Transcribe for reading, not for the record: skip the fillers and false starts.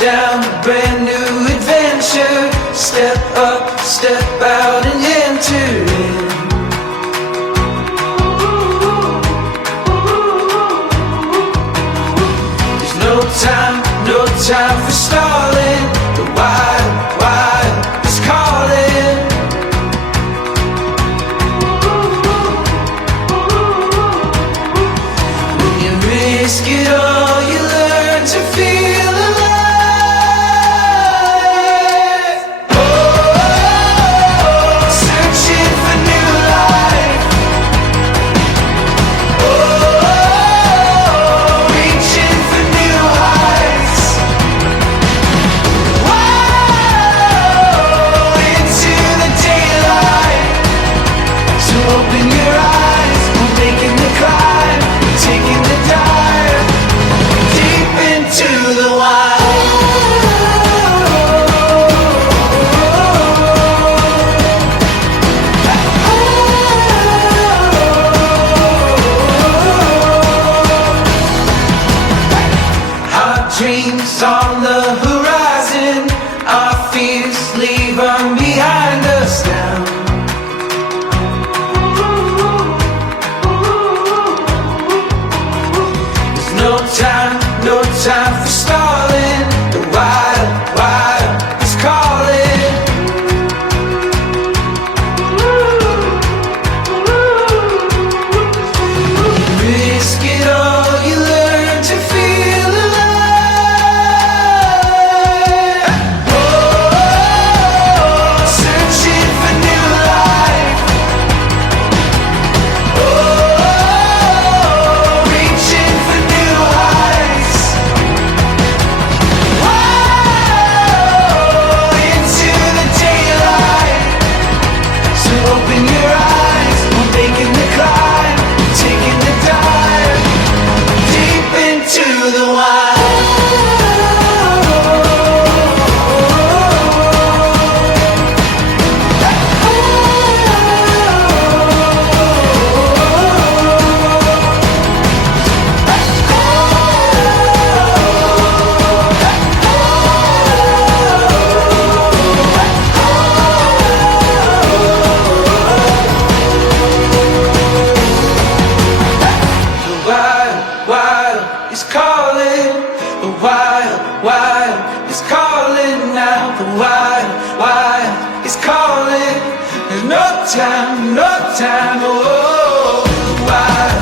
down a brand new adventure. Step up, step out and enter in. There's no time for stalling. The wild, wild is calling. When you risk it all, you learn to feel alive. Oh, searching for new life. Oh, reaching for new heights. Whoa, into the daylight. So open your eyes, we're making the climb, we're taking the dive deep into the wild. Our dreams on the horizon, our fears leave them behind us now. There's no time for stalling. The wild, wild is calling. Risk it all, you learn to feel alive. Oh, searching for new life. Oh, reaching for new heights. Whoa, into the daylight. So open your eyes, we're making the climb, we're taking the dive deep into the wild. The wild, wild is calling. The wild, wild is calling now. The wild, wild is calling. There's no time, oh, the wild.